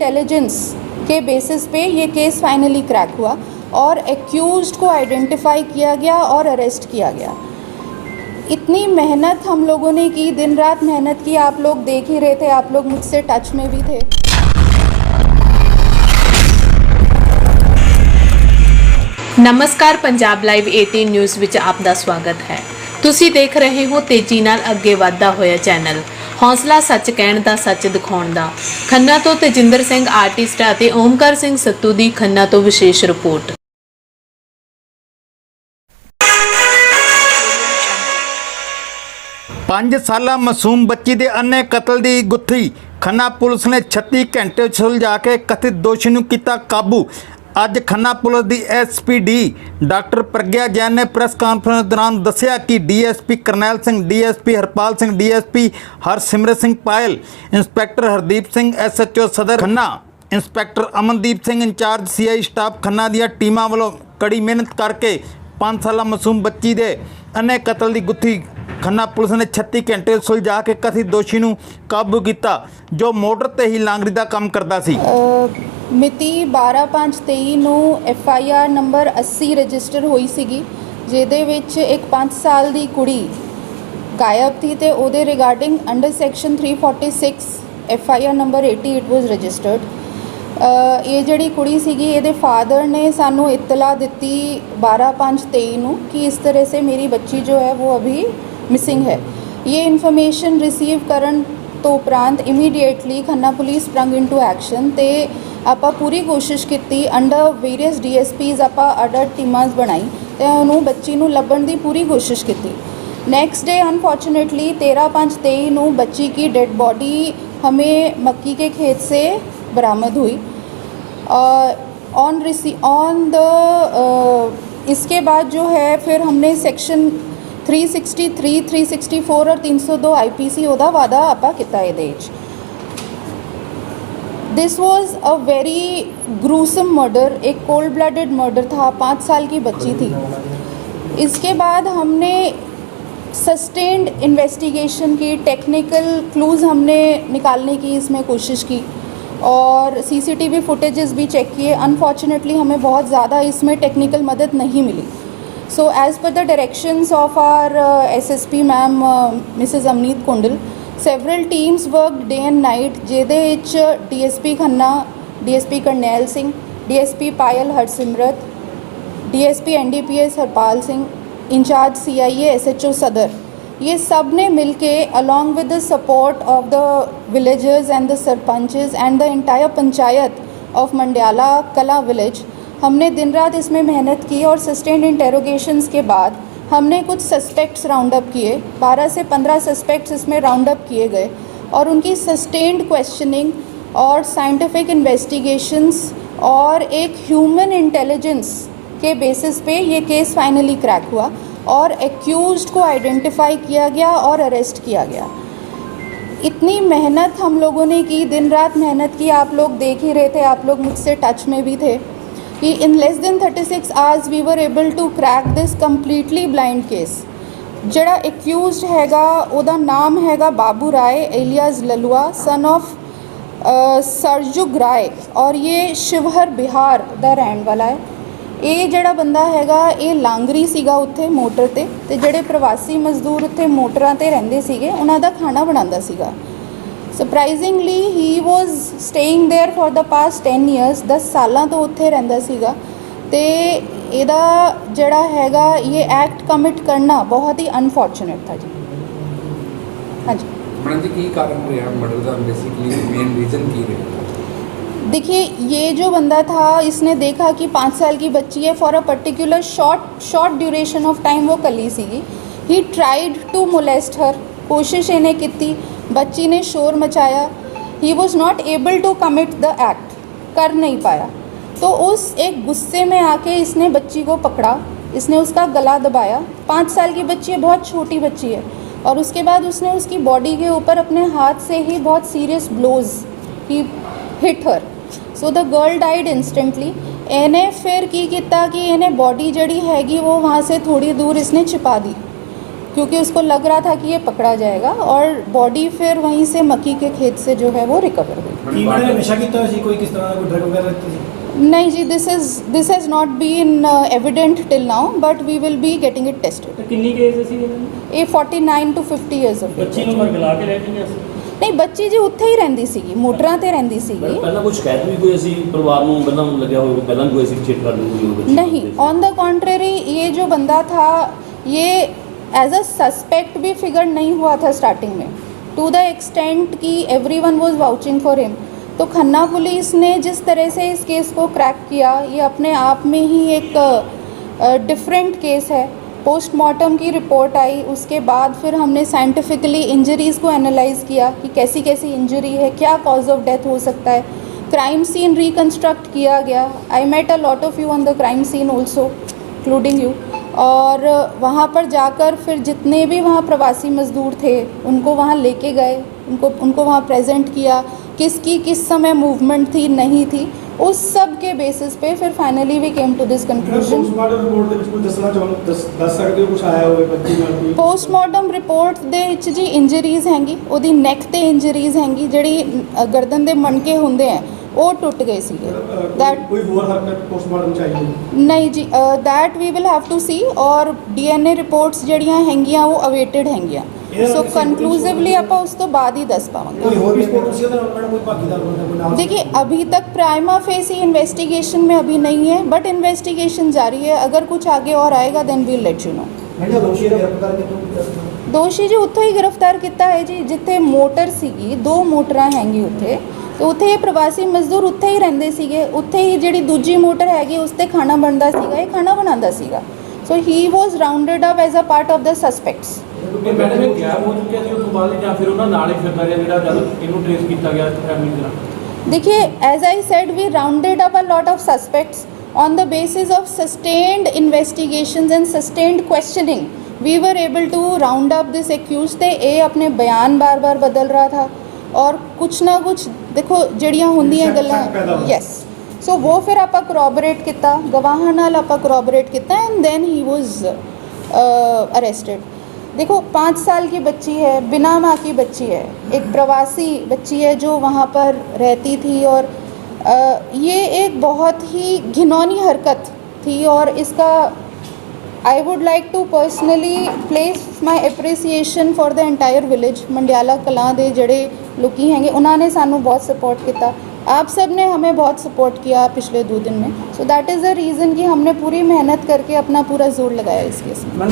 Intelligence के basis पे ये केस फाइनली क्रैक हुआ और एक्यूज्ड को आइडेंटिफाई किया गया और अरेस्ट किया गया। इतनी मेहनत हम लोगों ने की, दिन रात मेहनत की, आप लोग देख ही रहे थे, आप लोग मुझसे टच में भी थे। नमस्कार, पंजाब लाइव 18 न्यूज़ ਵਿੱਚ ਆਪ ਦਾ ਸਵਾਗਤ ਹੈ। ਤੁਸੀਂ ਦੇਖ ਰਹੇ ਹੋ ਤੇਜ਼ੀ ਨਾਲ ਅੱਗੇ ਵਧਦਾ ਹੋਇਆ ਚੈਨਲ, ਹੌਸਲਾ ਸੱਚ ਕਹਿਣ ਦਾ, ਸੱਚ ਦਿਖਾਉਣ ਦਾ। ਖੰਨਾ ਤੋਂ ਤੇਜਿੰਦਰ ਸਿੰਘ ਆਰਟਿਸਟ ਅਤੇ ਓਮਕਾਰ ਸਿੰਘ ਸੱਤੂ ਦੀ ਖੰਨਾ ਤੋਂ ਵਿਸ਼ੇਸ਼ ਰਿਪੋਰਟ। 5 ਸਾਲਾ ਮਾਸੂਮ ਬੱਚੀ ਦੇ ਅੰਨੇ ਕਤਲ ਦੀ ਗੁੱਥੀ। ਖੰਨਾ ਪੁਲਿਸ ਨੇ 36 ਘੰਟੇ ਸੁਲਝਾ ਕੇ ਕਥਿਤ ਦੋਸ਼ੀ ਨੂੰ ਕੀਤਾ ਕਾਬੂ। ਅੱਜ ਖੰਨਾ ਪੁਲਿਸ ਦੀ ਐਸਪੀਡੀ ਡਾਕਟਰ ਪ੍ਰਗਿਆ ਜੈਨ ਨੇ ਪ੍ਰੈਸ ਕਾਨਫਰੰਸ ਦੌਰਾਨ ਦੱਸਿਆ ਕਿ DSP Karnail Singh, DSP Harpal Singh, DSP Harsimrat Singh Payal, inspector Hardeep Singh SHO Sadar Khanna, inspector Amandeep Singh incharge CI staff Khanna ਦੀਆਂ ਟੀਮਾਂ ਵੱਲੋਂ ਕੜੀ ਮਿਹਨਤ ਕਰਕੇ 5 ਸਾਲਾ ਮਾਸੂਮ ਬੱਚੀ ਦੇ ਅੰਨੇ ਕਤਲ ਦੀ ਗੁੱਥੀ ਖੰਨਾ ਪੁਲਿਸ ਨੇ 36 ਘੰਟੇ ਸੁਲਝਾ ਕੇ ਕਥਿਤ ਦੋਸ਼ੀ ਨੂੰ ਕਾਬੂ ਕੀਤਾ, ਜੋ ਮੋਟਰ ਤੇ ਹੀ ਲਾਂਗਰੀ ਦਾ ਕੰਮ ਕਰਦਾ ਸੀ। ਮਿਤੀ 12/5/23 ਨੂੰ FIR ਨੰਬਰ 80 ਰਜਿਸਟਰ ਹੋਈ ਸੀਗੀ, ਜਿਹਦੇ ਵਿੱਚ ਇੱਕ 5 ਸਾਲ ਦੀ ਕੁੜੀ ਗਾਇਬ ਸੀ ਤੇ ਉਹਦੇ regarding under section 346 FIR number 80 it was registered. ਇਹ ਜਿਹੜੀ ਕੁੜੀ ਸੀਗੀ, ਇਹਦੇ फादर ने सानू इत्तला ਦਿੱਤੀ 12/5/23 ਨੂੰ कि इस तरह से मेरी बच्ची जो है वो अभी मिसिंग है। ये इन्फॉर्मेशन रिसीव करन तो उपरांत immediately Khanna police sprung into action ते ਆਪਾਂ पूरी कोशिश की अंडर वेरियस DSPs ਆਪਾਂ अडर टीमां बनाई ਤੇ ਉਹਨੂੰ ਬੱਚੀ ਨੂੰ ਲੱਭਣ ਦੀ पूरी कोशिश की। नेक्स्ट डे अनफॉर्चुनेटली 13/5/23 ਨੂੰ बच्ची की डेड बॉडी हमें मक्की के खेत से बरामद हुई। इसके बाद जो है फिर हमने सेक्शन 363, 364 और 302 IPC ਉਹਦਾ ਵਾਦਾ ਆਪਾਂ ਕੀਤਾ ਇਹਦੇ ਵਿੱਚ। This was a very gruesome murder, एक कोल्ड ब्लडेड मर्डर था। 5 साल की बच्ची थी। इसके बाद हमने सस्टेन्ड इन्वेस्टिगेशन की, टेक्निकल क्लूज़ हमने निकालने की इसमें कोशिश की और CCTV फुटेजेस भी चेक किए। अनफॉर्चुनेटली हमें बहुत ज़्यादा इसमें टेक्निकल मदद नहीं मिली। So as per the directions of our SSP ma'am Mrs Amneet Kondal, several teams worked day and night, ਜਿਹਦੇ ਵਿੱਚ DSP Khanna, DSP Karnail Singh, DSP Payal Harsimrat, DSP NDPS Harpal Singh, incharge CIA SHO सदर, ये सब ने मिलके along with the support of the villagers and the sarpanches and the entire panchayat of मंडियाला कला village, हमने दिन रात इसमें मेहनत की और सस्टेन्ड इंटेरोगेशंस के बाद हमने कुछ सस्पेक्ट्स राउंड अप किए। 12 से 15 सस्पेक्ट्स इसमें राउंड अप किए गए और उनकी सस्टेन्ड क्वेश्चनिंग और साइंटिफिक इन्वेस्टिगेशंस और एक ह्यूमन इंटेलिजेंस के बेसिस पे ये केस फाइनली क्रैक हुआ और एक्यूज्ड को आइडेंटिफाई किया गया और अरेस्ट किया गया। इतनी मेहनत हम लोगों ने की, दिन रात मेहनत की, आप लोग देख ही रहे थे, आप लोग मुझसे टच में भी थे कि in less than 36 hours we were able to crack this completely blind case। ਜਿਹੜਾ accused ਹੈਗਾ ਉਹਦਾ ਨਾਮ ਹੈਗਾ ਬਾਬੂ ਰਾਏ alias Lalua, son of Sarjug राय, और ये शिवहर बिहार ਦਾ ਰਹਿਣ ਵਾਲਾ ਹੈ। ਇਹ ਜਿਹੜਾ ਬੰਦਾ ਹੈਗਾ ਇਹ ਲਾਂਗਰੀ ਸੀਗਾ ਉੱਥੇ ਮੋਟਰ ਤੇ ਜਿਹੜੇ ਪ੍ਰਵਾਸੀ ਮਜ਼ਦੂਰ ਉੱਥੇ ਮੋਟਰਾਂ ਤੇ ਰਹਿੰਦੇ ਸੀਗੇ ਉਹਨਾਂ ਦਾ ਖਾਣਾ ਬਣਾਉਂਦਾ ਸੀਗਾ। Surprisingly he was staying there for the past 10 years, 10 ਸਾਲਾਂ ਤੋਂ ਉੱਥੇ ਰਹਿੰਦਾ ਸੀਗਾ ਤੇ ਇਹਦਾ ਜਿਹੜਾ ਹੈਗਾ ਇਹ ਐਕਟ ਕਮਿਟ ਕਰਨਾ ਬਹੁਤ ਹੀ ਅਨਫੋਰਚੂਨੇਟ था जी। हाँ जी मैडम जी, की कारण रहा मर्डर का बेसिकली मेन रीज़न की रहा? देखिए, ये जो बंदा था इसने देखा कि 5 साल की बच्ची है, for a particular short duration of time वो कली सीगी। He tried to molest her, कोशिश इन्हें की, बच्ची ने शोर मचाया, he was not able to commit the act, कर नहीं पाया। तो उस एक गुस्से में आके इसने बच्ची को पकड़ा, इसने उसका गला दबाया। 5 साल की बच्ची है, बहुत छोटी बच्ची है, और उसके बाद उसने उसकी बॉडी के ऊपर अपने हाथ से ही बहुत serious blows he hit her. So the girl died instantly. इन्हें फिर की किया कि इन्हें बॉडी जड़ी हैगी वो वहाँ से थोड़ी दूर इसने छिपा दी क्योंकि उसको लग रहा था कि ये पकड़ा जाएगा, और बॉडी फिर वहीं से मक्की के खेत से जो है वो रिकवर हुई। ਕੀ ਮੈਡਮ ਨਸ਼ਾ ਕੀਤਾ ਹੋਇਆ ਸੀ, ਕੋਈ ਕਿਸ ਤਰ੍ਹਾਂ ਦਾ ਕੋਈ ਡਰਗ ਵਗੈਰਾ ਲਿੱਤੀ ਸੀ? नहीं जी, this has not been evident till now, but we will be getting it tested. ਤੇ ਕਿੰਨੀ ਕੇਸ ਸੀ ਇਹਨਾਂ ਦੀ? ये 49 to 50 ईयर्स ऑफ ਬੱਚੀ ਨੂੰ ਵਰਗਲਾ ਕੇ ਲੈ ਕੇ ਗਿਆ ਸੀ? नहीं, बच्ची जी उत्थे ही रहिंदी सीगी, मोटरां ते रहिंदी सीगी। ਪਹਿਲਾਂ ਕੋਈ ਸ਼ਿਕਾਇਤ ਵੀ ਕੋਈ ਅਸੀਂ ਪਰਿਵਾਰ ਨੂੰ ਪਹਿਲਾਂ ਲੱਗਿਆ ਹੋਵੇ, ਪਹਿਲਾਂ ਵੀ ਕੋਈ ਅਸੀਂ ਚੈੱਕ ਕਰ ਲਈ ਹੋਵੇ ਬੱਚੀ नहीं, ऑन द कॉन्ट्रेरी ये जो बंदा था ये एज अ सस्पेक्ट भी फिगर नहीं हुआ था स्टार्टिंग में, टू द एक्सटेंट कि everyone was vouching for him. तो खन्ना पुलिस ने जिस तरह से इस केस को क्रैक किया, ये अपने आप में ही एक डिफरेंट केस है। पोस्टमार्टम की रिपोर्ट आई, उसके बाद फिर हमने साइंटिफिकली इंजरीज़ को एनालाइज़ किया कि कैसी कैसी इंजरी है, क्या कॉज ऑफ डेथ हो सकता है। क्राइम सीन रिकन्स्ट्रक्ट किया गया। I met a lot of you on the crime scene also, including you. और वहाँ पर जाकर फिर जितने भी वहाँ प्रवासी मज़दूर थे उनको वहाँ लेके गए, उनको वहाँ प्रेजेंट किया, किसकी किस समय मूवमेंट थी नहीं थी, उस सब के बेसिस पे फिर finally we came to this conclusion. Postmortem report ਦੇ ਵਿੱਚ ਕੁਝ ਦੱਸ ਸਕਦੇ ਹੋ, ਕੁਝ ਆਇਆ ਹੋਵੇ ਬੱਚੀ ਨਾਲ ਕੋਈ? ਪੋਸਟਮਾਰਟਮ ਰਿਪੋਰਟ ਦੇ ਵਿੱਚ ਜੀ ਇੰਜਰੀਜ਼ ਹੈਗੀ, ਉਹਦੀ ਨੈਕ ਤੇ ਇੰਜਰੀਜ਼ ਹੈਗੀ, ਜਿਹੜੀ ਗਰਦਨ ਦੇ ਮਣਕੇ ਹੁੰਦੇ ਆ ਉਹ ਟੁੱਟ ਗਏ ਸੀਗੇ। ਦੈਟ ਕੋਈ ਹੋਰ ਹਰਕਤ ਪੋਸਟਮਾਰਟਮ ਚਾਹੀਦੀ? ਨਹੀਂ ਜੀ, that we will have to see, ਔਰ DNA ਰਿਪੋਰਟਸ ਜਿਹੜੀਆਂ ਹੈਗੀਆਂ ਉਹ ਅਵੇਟਡ ਹੈਗੀਆਂ। ਸੋ ਕਨਕਲੂਸਿਵਲੀ ਆਪਾਂ ਉਸ ਤੋਂ ਬਾਅਦ ਹੀ ਦੱਸ ਪਾਵਾਂਗੇ। ਕੋਈ ਹੋਰ ਵੀ ਸਪੋਰਟ ਸੀ ਉਹਦਾ ਨਾਲ ਕੋਈ ਭਾਗੀਦਾਰ ਬੰਦਾ ਕੋਈ ਨਾਲ? देखिए, अभी तक प्राइमा फेसी इन्वेस्टिगेशन में अभी नहीं है, बट इन्वेस्टिगेशन जारी है। अगर कुछ आगे और आएगा then we'll let you know. ਦੋਸ਼ੀ ਗ੍ਰਿਫਤਾਰ ਕਿਤੋਂ? ਦੋਸ਼ੀ ਜੀ ਉੱਥੋਂ ਹੀ ਗ੍ਰਿਫਤਾਰ ਕੀਤਾ ਹੈ ਜੀ, ਜਿੱਥੇ ਮੋਟਰ ਸੀਗੀ, 2 ਮੋਟਰਾਂ ਹੈਗੀ ਉੱਥੇ, ਤੇ ਉੱਥੇ ਇਹ ਪ੍ਰਵਾਸੀ ਮਜ਼ਦੂਰ ਉੱਥੇ ਹੀ ਰਹਿੰਦੇ ਸੀਗੇ। ਉੱਥੇ ਹੀ ਜਿਹੜੀ ਦੂਜੀ ਮੋਟਰ ਹੈਗੀ ਉਸ ਤੇ ਖਾਣਾ ਬਣਦਾ ਸੀਗਾ, ਇਹ ਖਾਣਾ ਬਣਾਉਂਦਾ ਸੀਗਾ। So he was rounded up as a part of the suspects. ਇਹ ਮੈਡਮ ਇਹ ਗਾਇਬ ਹੋ ਚੁੱਕਿਆ ਸੀ ਉਸ ਤੋਂ ਬਾਅਦ, ਜਾਂ ਫਿਰ ਉਹਨਾਂ ਨਾਲ ਹੀ ਫਿਰਦਾ ਰਿਹਾ ਜਿਹੜਾ ਜਦ ਇਹਨੂੰ ਟ੍ਰੇਸ ਕੀਤਾ ਗਿਆ ਫੈਮਿਲੀ ਦੇ ਨਾਲ? देखिए, as I said, we rounded up a lot of suspects on the basis of sustained investigations and sustained questioning we were able to round up this accused। ਤੇ ਇਹ ਆਪਣੇ ਬਿਆਨ ਬਾਰ-ਬਾਰ ਬਦਲ ਰਿਹਾ था, और ਕੁਛ ਨਾ ਕੁਛ ਦੇਖੋ ਜਿਹੜੀਆਂ ਹੁੰਦੀਆਂ ਗੱਲਾਂ, ਯੈਸ। ਸੋ ਉਹ ਫਿਰ ਆਪਾਂ ਕਰੋਬੋਰੇਟ ਕੀਤਾ, ਗਵਾਹਾਂ ਨਾਲ ਆਪਾਂ ਕਰੋਬੋਰੇਟ ਕੀਤਾ, and then he was arrested। देखो, 5 साल की बच्ची है, बिना माँ की बच्ची है, एक प्रवासी बच्ची है जो वहाँ पर रहती थी, और ये एक बहुत ही घिनौनी हरकत थी। और इसका I would like to personally place my appreciation for the entire village. Mandiala Kalan दे जड़े लोग हैंगे उन्होंने सानू बहुत सपोर्ट किया, आप सब ने हमें बहुत सपोर्ट किया पिछले 2 दिन में। So that is the reason कि हमने पूरी मेहनत करके अपना पूरा जोर लगाया इस केस में।